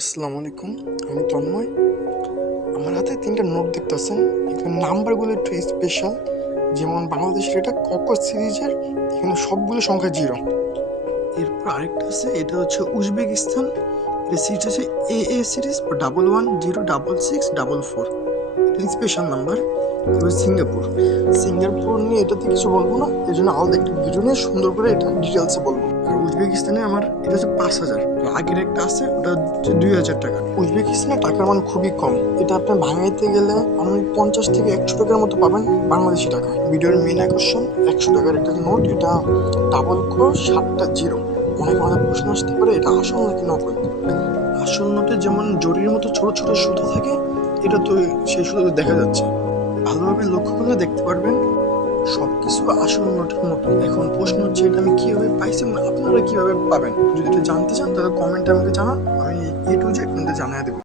আসসালামু আলাইকুম, আমি তন্ময়। আমার হাতে ৩টা নোট দেখতেছেন। এখানে নাম্বারগুলো একটু স্পেশাল, যেমন বাংলাদেশের এটা ককস সিরিজের, এখানে সবগুলো সংখ্যা জিরো। এরপর আরেকটা আছে, এটা হচ্ছে উজবেকিস্তান, এটা সিরিজ হচ্ছে এ সিরিজ 11106644, এটা স্পেশাল নাম্বার। এবার সিঙ্গাপুর সিঙ্গাপুর নিয়ে এটাতে কিছু বলবো না, এই জন্য আলাদা একটা ভিডিও নিয়ে সুন্দর করে এটা ডিটেলসে বলবো। আর উজবেকিস্তানে আমার এটা হচ্ছে 5,000, আগের একটা আছে ওটা হচ্ছে 2,000 টাকা। উজবেকিস্তানে টাকার মান খুবই কম, এটা আপনার ভাঙাইতে গেলে আনুমানিক 50 থেকে 100 টাকার মতো পাবেন বাংলাদেশি টাকা। ভিডিওর মেন আকর্ষণ 100 টাকার একটা নোট, এটা ডাবল ক্রস 7টা জিরো। অনেক অনেক প্রশ্ন আসতে পারে এটা আসল নাকি নকল। আসল নোটে যেমন জরির মতো ছোট ছোট সুতো থাকে, এটা তো সেই সুতো দেখা যাচ্ছে, ভালোভাবে লক্ষ্য করলে দেখতে পারবেন সবকিছু আসল নোটের মতো। এখন প্রশ্ন হচ্ছে এটা আমি কিভাবে পাইছি, আপনারা কিভাবে পাবেন? যদি এটা জানতে চান তাহলে কমেন্টে আমাকে জানান, আমি A to Z জানিয়ে দেবো।